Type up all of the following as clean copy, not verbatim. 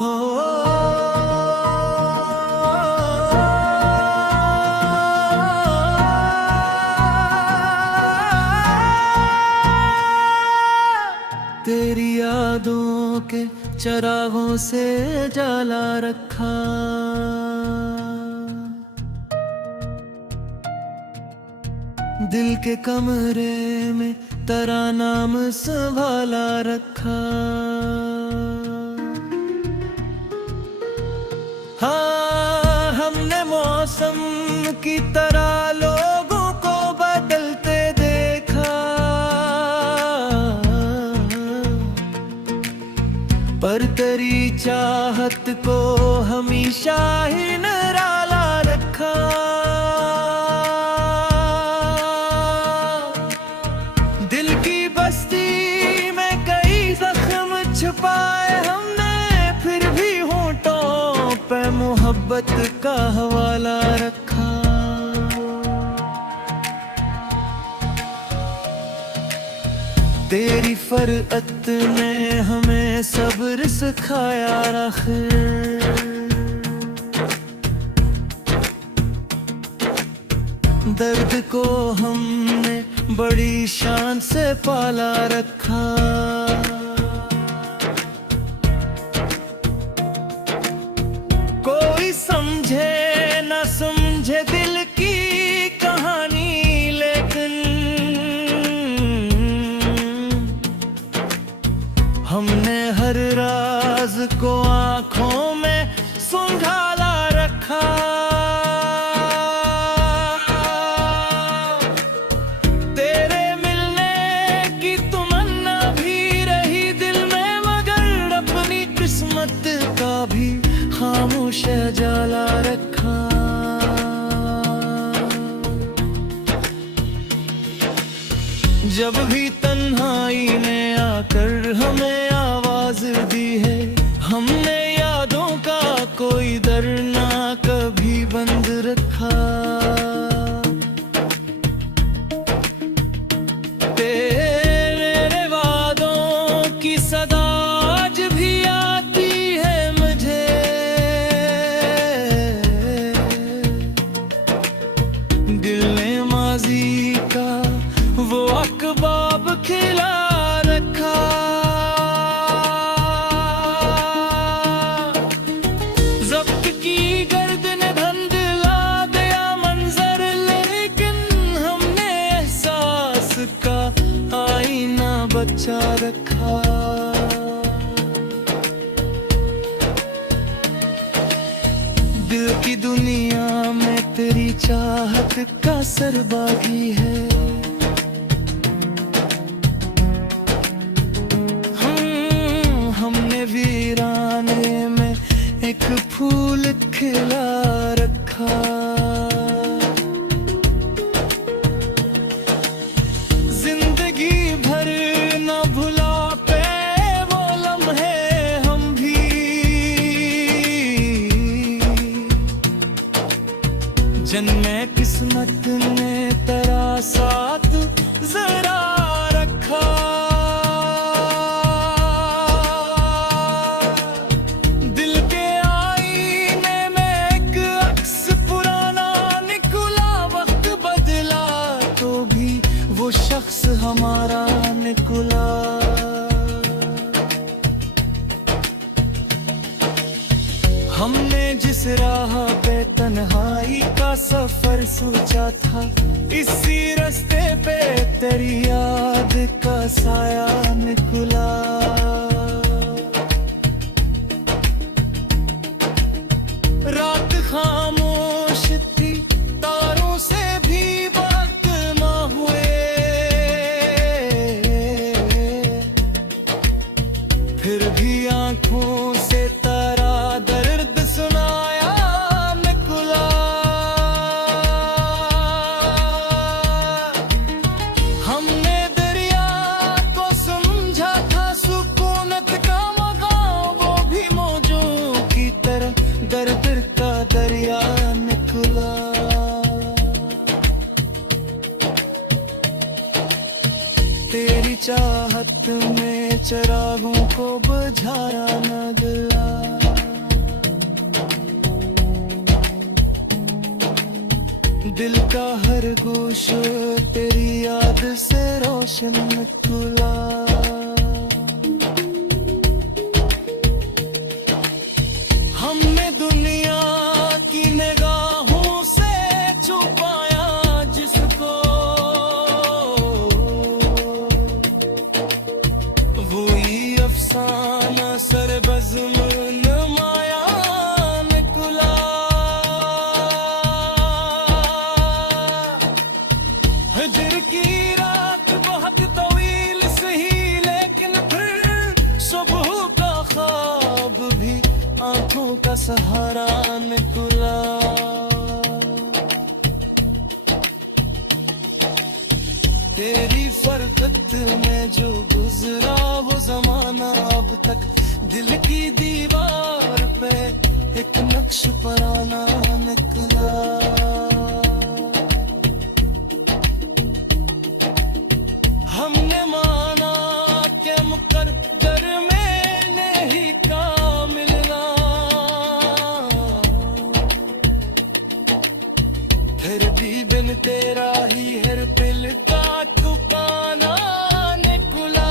हो तेरी यादों के चरागों से जला रखा, दिल के कमरे में तेरा नाम संभाला रखा। हाँ, हमने मौसम की तरह लोगों को बदलते देखा, पर तेरी चाहत को हमेशा ही निराला रखा। दिल की बस्ती में कई जख्म छुपाए हमने, फिर भी होंठों पे मोहब्बत का हवाला रखा। तेरी फरअत ने हमें सब्र सिखाया आखिर, दर्द को हमने बड़ी शान से पाला रखा। कोई समझे न समझे दिल की कहानी, लेकिन हमने हर राज को आंखों में सुंघाला रखा। तेरे मिलने की तमन्ना भी रही दिल में, मगर अपनी किस्मत का भी खामोश जाला रखा। जब भी तन्हाई ने आकर हमें आवाज दी है, हमने यादों का कोई दर ना कभी बंद रखा। तेरे वादों की सदा आज भी आती है मुझे, दिल ने माजी का वो अकबाब खिला रखा। ज़ब्त की गर्दन धंधला गया मंजर, लेकिन हमने एहसास का आईना बचा रखा। दिल की दुनिया में तेरी चाहत का सरबागी है, वीराने में एक फूल खिला रखा। जिंदगी भर न भुला पे वो लम्हे हम भी, जन्मे किस्मत ने तेरा साथ जरा रखा। शख्स हमारा निकला, हमने जिस राह पे तन्हाई का सफर सोचा था, इसी रास्ते पे तेरी याद का साया निकला। रात खामोश थी, तारों से भी बात ना हुए, फिर भी आंखों से तेरा दर्द सुनाया निकला। हमने दरिया को समझा था सुकूनत का मकाम, वो भी मौजों की तरह दर्द का दरिया निकला। तेरी चाहत में चिरागों को बुझाया न गया। दिल का हर गोशा तेरी याद से रोशन खुला। हमने दुनिया की निगाहों से छुपाया जिसको, वही अफसाना सरबज़्म नुमाया निकला। हिजर की रात बहुत तवील सही, लेकिन फिर सुबह का ख्वाब भी आंखों का सहारा निकला। तेरी फरकत में जो गुजरा वो जमाना अब तक दिल की दीवार पे एक नक्श पुराना निकला। हमने माना कि मुकद्दर में नहीं का मिलना, फिर भी बिन तेरा ही हर दिल का ठिकाना निकला।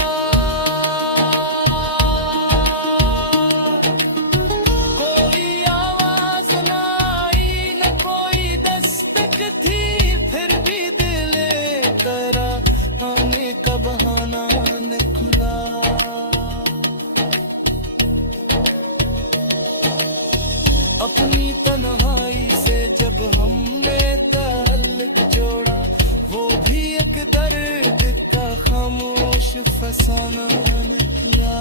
कोई आवाज ना आई न कोई दस्तक थी, फिर भी दिल तेरा आने का बहाना निकला। अपनी तन्हाई से जब हमने ताल्लुक जोड़ा, वो भी एक दर्द का खामोश फसाना निकला।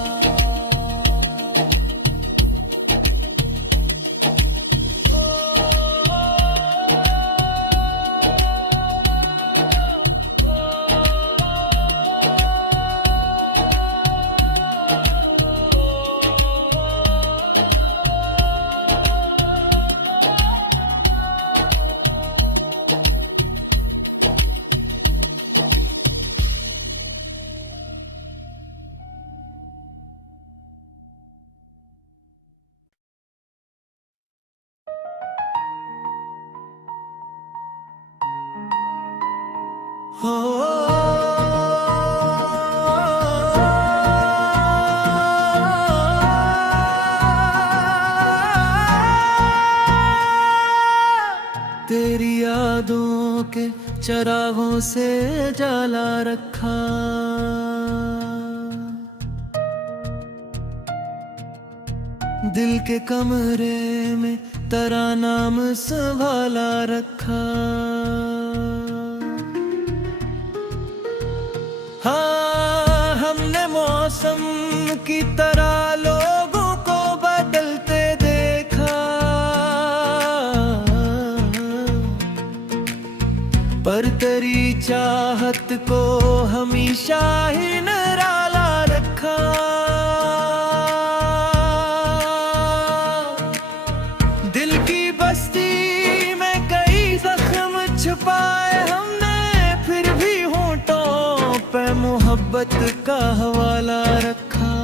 तेरी यादों के चरागों से जला रखा, दिल के कमरे में तेरा नाम संभाला रखा। हाँ, हमने मौसम की तरह लोगों को बदलते देखा, पर तेरी चाहत को हमेशा ही निराला रखा। दिल की बस्ती में कई जख्म छुपाए हमने, फिर भी होंठों पे मोहब्बत का हवाला रखा।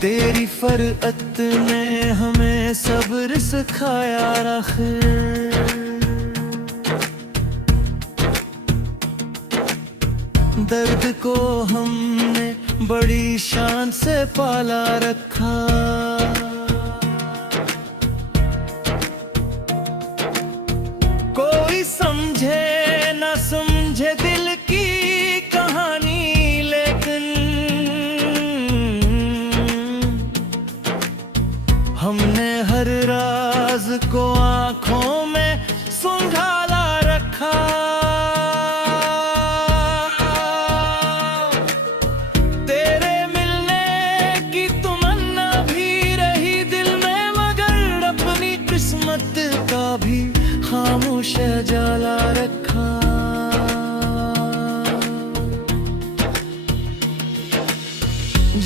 तेरी फरकत ने हमें सब्र सिखाया आखिर, दर्द को हमने बड़ी शान से पाला रखा। कोई समझे न समझे दिल की कहानी, लेकिन हमने हर राज को आंखों में सुंघाला रखा। तेरे मिलने की तमन्ना भी रही दिल में, मगर अपनी किस्मत का भी खामोश जाला रखा।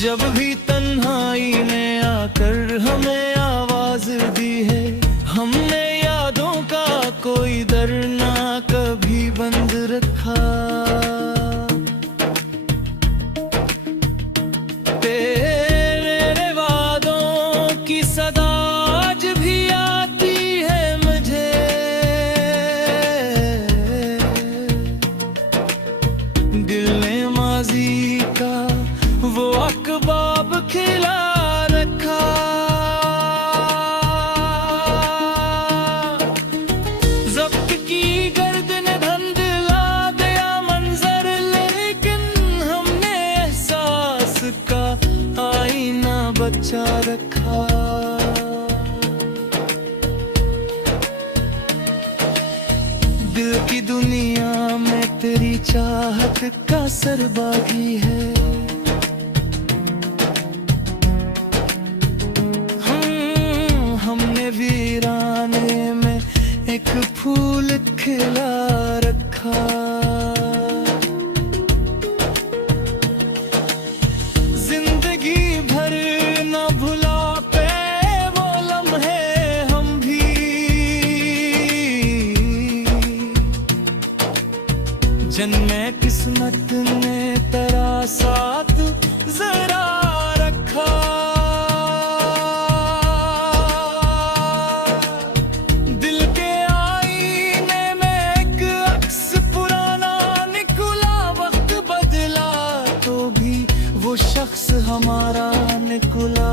जब भी तन्हाई ने आकर हमें आवाज दी है, हमने यादों का कोई दर ना कभी बंद रखा। तेरे वादों की सदा बचा रखा। दिल की दुनिया में तेरी चाहत का सरबागी है। हमने वीराने में एक फूल खिला रखा। जिंदगी भर न भुला पे वो लम्हे हम भी, जन्मे किस्मत ने तेरा साथ जरा रखा। दिल के आईने में एक अक्स पुराना निकला। वक्त बदला तो भी वो शख्स हमारा निकला।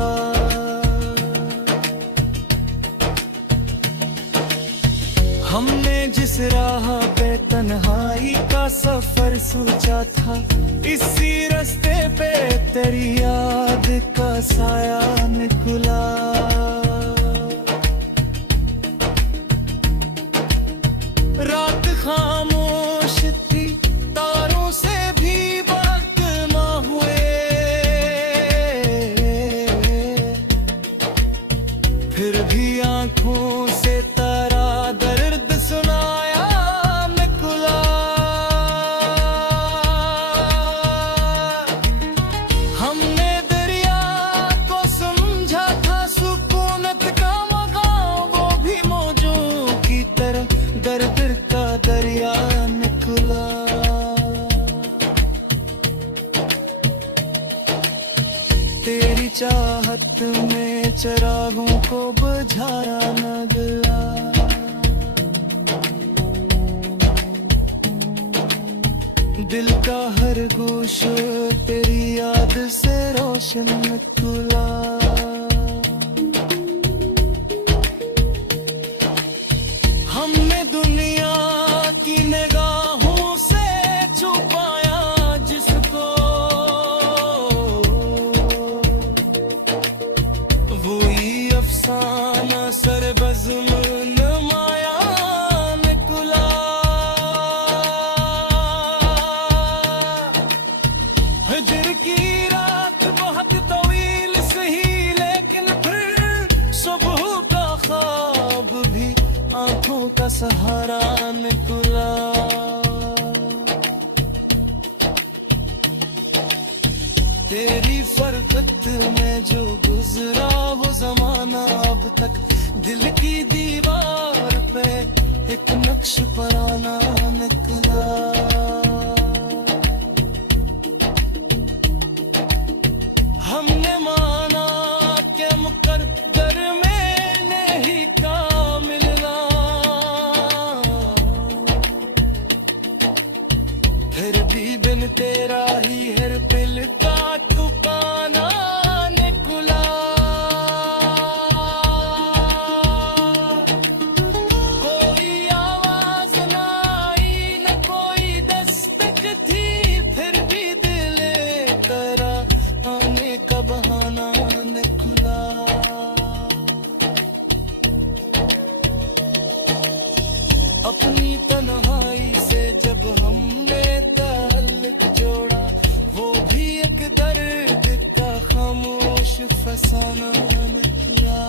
हमने जिस राह पे तन्हाई का सफर सोचा था, इसी रास्ते पे तेरी याद का साया निकला। रात खामोश थी, तारों से भी बात ना हुए। फिर भी आंखों से तारा दर्द सुनाया निकला। हमने दरिया को समझा था सुकूनत का मकाम, वो भी मौजों की तरह दर दर का दरिया निकला। तेरी चाहत में चिरागों को बुझाया न गया। दिल का हर गोश तेरी याद से रोशन निकला। हमने दुनिया की निगाहों से छुपाया जिसको, वही अफसाना सरबज़्म नुमाया निकला। हिजर की रात बहुत तवील सही, लेकिन फिर सुबह का ख्वाब भी आंखों का सहारा निकला। तेरी फरकत में जो गुजरा वो जमाना अब तक दिल की दीवार पे एक नक्श पुराना निकला। हमने माना कि मुकद्दर में नहीं का मिलना, फिर भी बिन तेरा ही हर दिल का ठिकाना निकला। कोई आवाज ना आई न कोई दस्तक थी, फिर भी दिल तेरा आने का बहाना निकला। अपनी तन्हाई से जब हमने ताल्लुक जोड़ा, वो भी एक दर्द का खामोश फसाना निकला।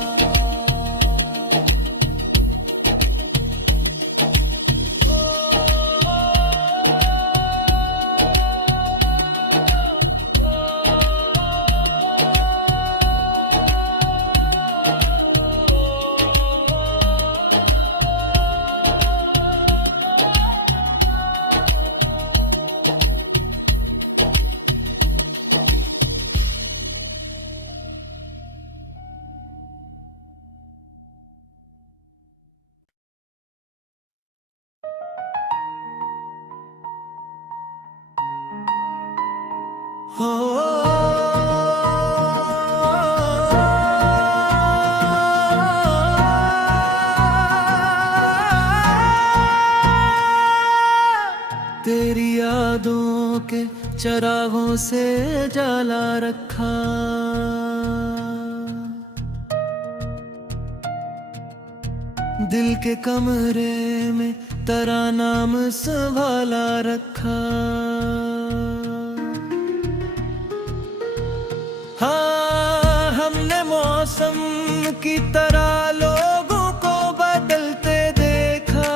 तेरी यादों के चरागों से जला रखा। दिल के कमरे में तेरा नाम संभाला रखा। हाँ, हमने मौसम की तरह लोगों को बदलते देखा,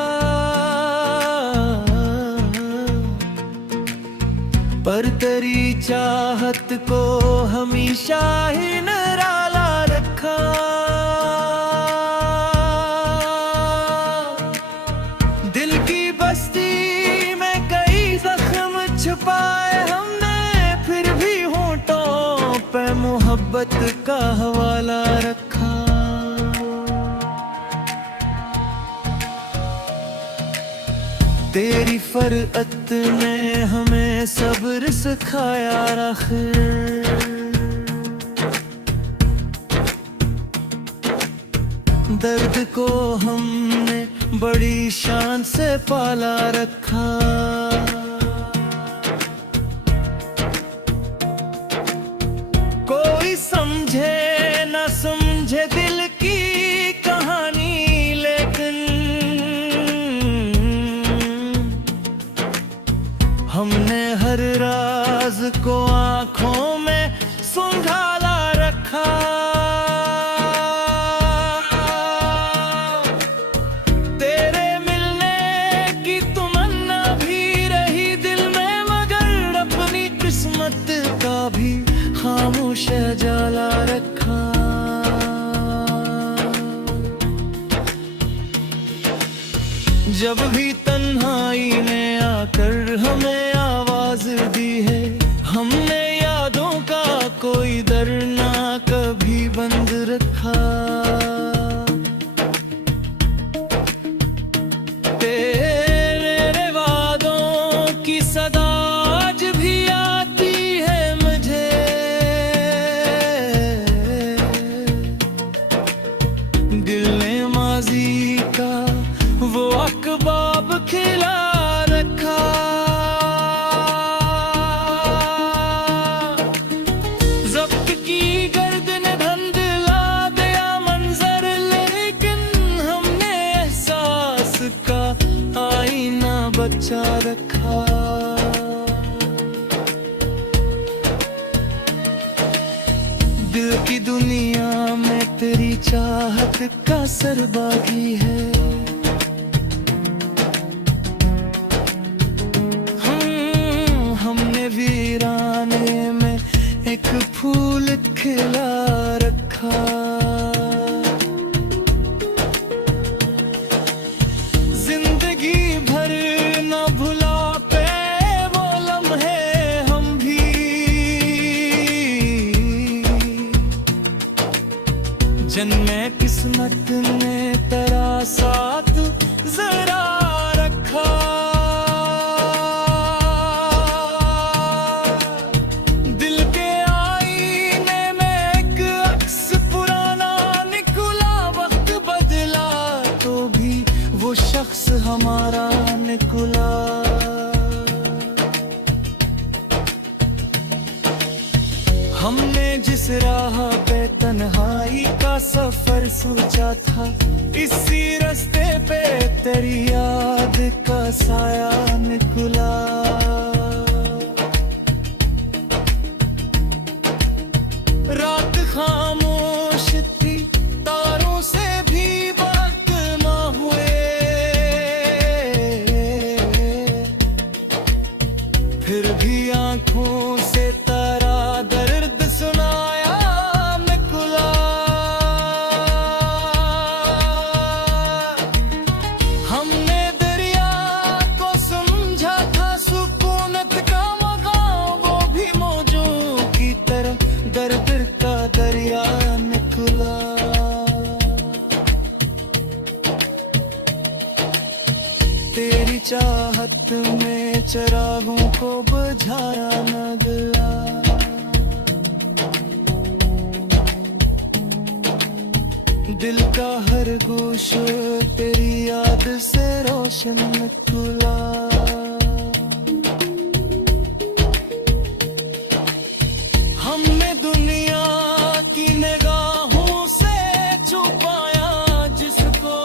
पर तेरी चाहत को हमेशा ही निराला रखा। दिल की बस्ती में कई जख्म छुपाए हमने, फिर भी होंठों पे मोहब्बत का हवाला रखा। तेरी फरअत ने हमें सब्र सिखाया आखिर, दर्द को हमने बड़ी शान से पाला रखा। कोई समझे न समझे दिल की कहानी, लेकिन हमने हर राज को आंखों में सुंघाला रखा। तेरे मिलने की तमन्ना भी रही दिल में, मगर अपनी किस्मत का भी खामोश जाला रखा। जब भी तन्हाई ने आकर हमें आवाज दी है, हमने यादों का कोई दर ना कभी बंद रखा। तेरे वादों की सदा आज भी आती है मुझे, दिल ने माजी का वो अकबाब खिला रखा। ज़ब्त की गर्द ने धंधला दिया मंजर, लेकिन हमने एहसास का आईना बचा रखा। दिल की दुनिया में तेरी चाहत का सरबागी है। हमने वीराने में एक फूल खिला रखा। जिंदगी भर न भुला पे वो लम्हे हम भी, जन्मे किस्मत ने तेरा साथ जरा रखा। दिल के आईने में एक अक्स पुराना निकला, वक्त बदला तो भी वो शख्स हमारा निकला। हमने जिस राह पे तन्हाई का सफर सोचा था, इसी रास्ते पे तेरी याद का साया निकला। रात खामोश थी, तारों से भी बात ना हुए, फिर भी आंखों से तेरा दर्द सुनाया निकला। हमने दरिया को समझा था सुकूनत का मकाम, वो भी मौजों की तरह दर्द का दरिया निकला। तेरी चाहत में चिरागों को बुझाया न गया, दिल का हर गोश तेरी याद से रोशन निकला। हमने दुनिया की निगाहों से छुपाया जिसको,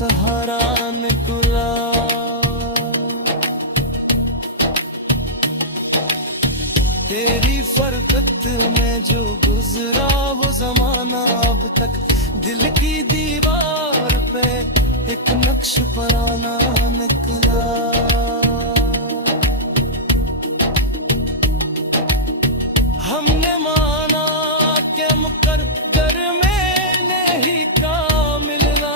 सहारा निकला। तेरी फरकत में जो गुजरा वो जमाना अब तक दिल की दीवार पे एक नक्श पुराना निकला। हमने माना कि मुकद्दर में नहीं का मिलना,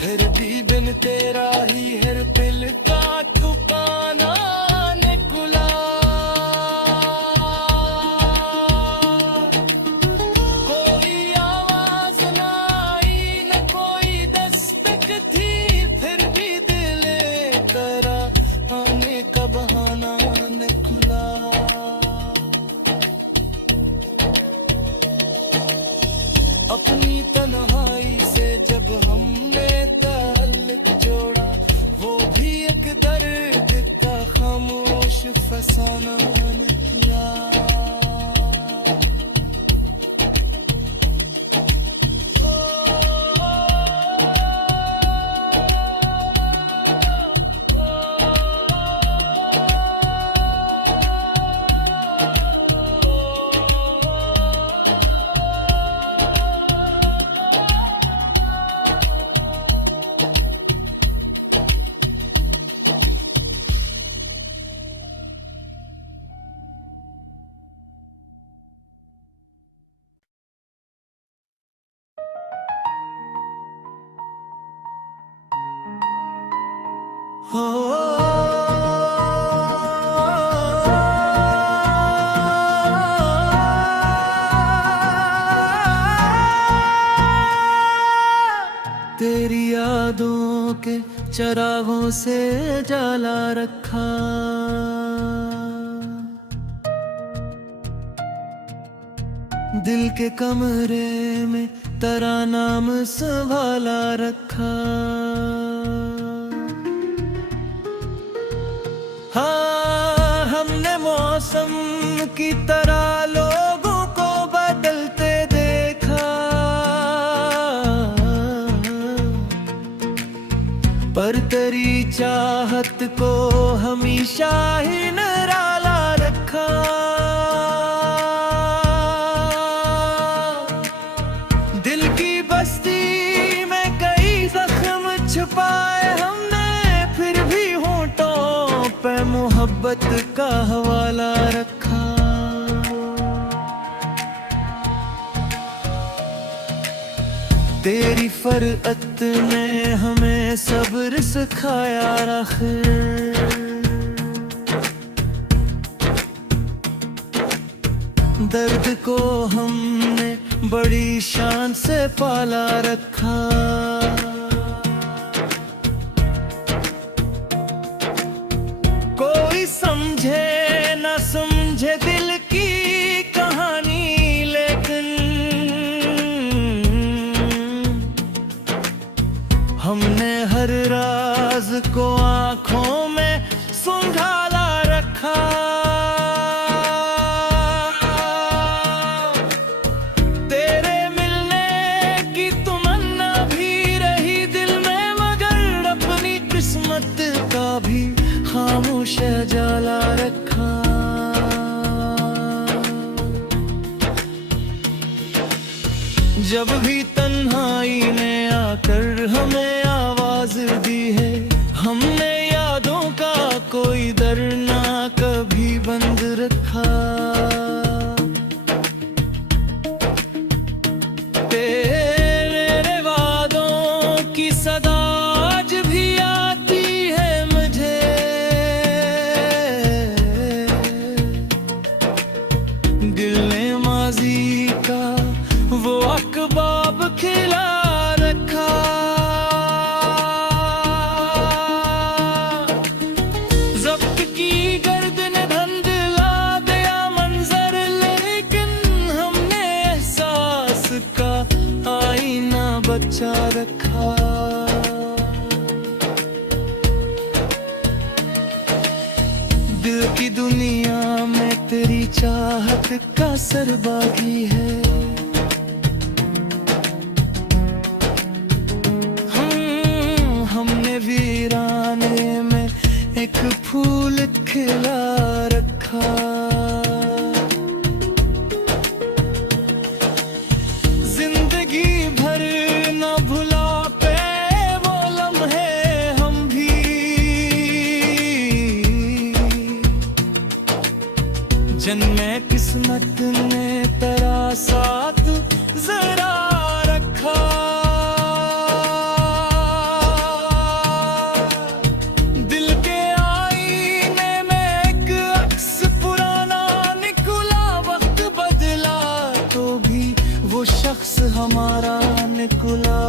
फिर भी बिन तेरा ही हर दिल का ठिकाना निकला। कोई आवाज ना आई न कोई दस्तक थी, फिर भी दिल तेरा आने का बहाना निकला। अपनी तन्हाई से जब हमने ताल्लुक जोड़ा, वो भी एक दर्द का खामोश फसाना निकला। तेरी यादों के चरागों से जला रखा, दिल के कमरे में तेरा नाम संभाला रखा। हाँ, हमने मौसम की तरह लोगों को बदलते देखा, पर तेरी चाहत को हमेशा ही निराला रखा। दिल की बस्ती में कई जख्म छुपाए हमने, फिर भी होंठों पे मोहब्बत का हवाला रखा। तेरी फरकत ने हमें सब्र सिखाया आखिर, दर्द को हमने बड़ी शान से पाला रखा। कोई समझे न समझे दिल की कहानी, लेकिन हमने हर राज को आंखों में सुंघाला रखा। तेरे मिलने की तमन्ना भी रही दिल में, मगर अपनी किस्मत का भी खामोश जाला रखा। जब भी तन्हाई ने आकर हमें आवाज दी है, हमने यादों का कोई दर ना कभी बंद रखा। तेरे वादों की सदा आज भी आती है मुझे, दिल ने माजी का वो अकबाब खिला रखा। ज़ब्त की गर्दन धंधला गया मंजर, लेकिन हमने एहसास का आईना बचा रखा। दिल की दुनिया में तेरी चाहत का सरबागी है, एक फूल खिला रखा। जिंदगी भर न भुला पे वो लम्हे हम भी, जन्मे किस्मत ने तेरा साथ जरा रखा। दिल के आईने में एक अक्स पुराना निकला, वक्त बदला तो भी वो शख्स हमारा निकला।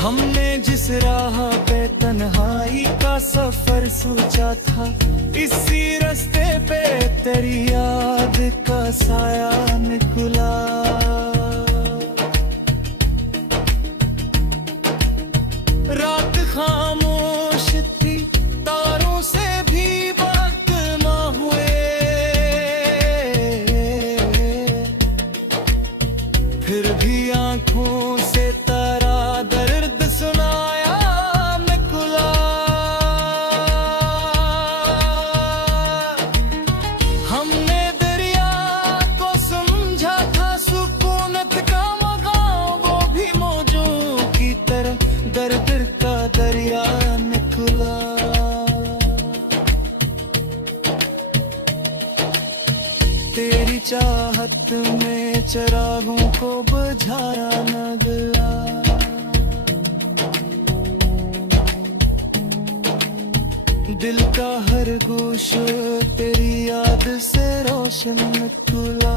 हमने जिस राह पे तन्हाई का सफर सोचा था, इसी रास्ते पे तेरी याद का साया निकला। रात खामोश थी, तारों से भी बात ना हुए, फिर भी आंखों से तारा दर्द सुनाया निकला। हमने दरिया को समझा था सुकूनत का मकाम, वो भी मौजों की तरह दर दर का दरिया निकला। तेरी चाहत में चिरागों को बुझाया न गया, दिल का हर गोश तेरी याद से रोशन निकला।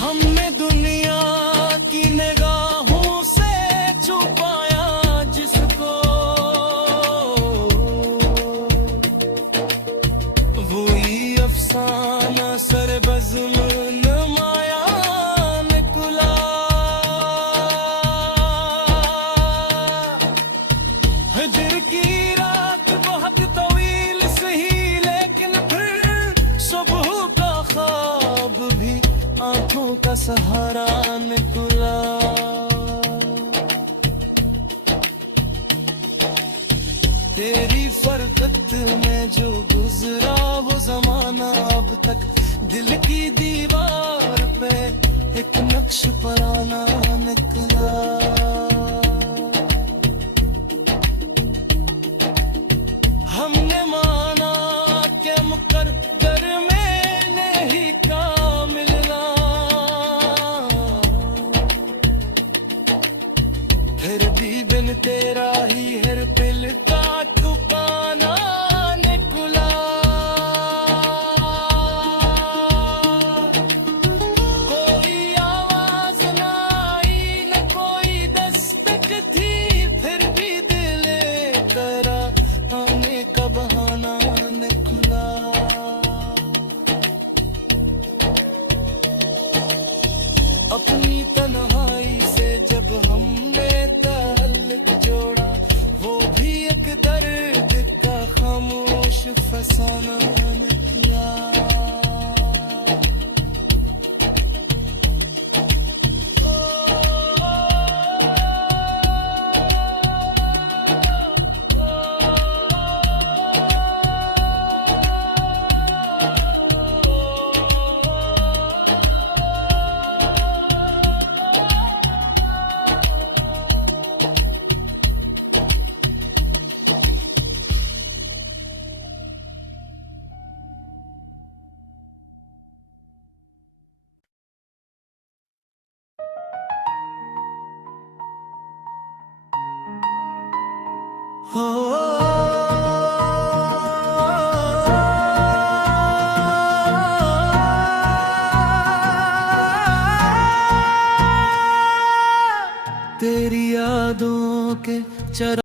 हमने दुनिया की निगाहों से छुपाया जिसको, वही अफसाना सरबज़्म नुमाया निकला। हिजर की रात बहुत तवील सही, लेकिन फिर सुबह का ख्वाब भी आंखों का सहारा निकला। तेरी फरकत में जो गुजरा वो जमाना अब तक दिल की दीवार पे एक नक्श पुराना निकला। हमने माना कि मुकद्दर में नहीं का मिलना, फिर भी बिन तेरा ही हर पिल का ठिकाना निकला। कोई आवाज ना आई न कोई दस्तक थी, फिर भी दिल तेरा आने का बहाना निकला। अपनी तन्हाई से जब हमने ताल्लुक जोड़ा, वो भी एक दर्द का खामोश फसाना निकला। तेरी यादों के चरा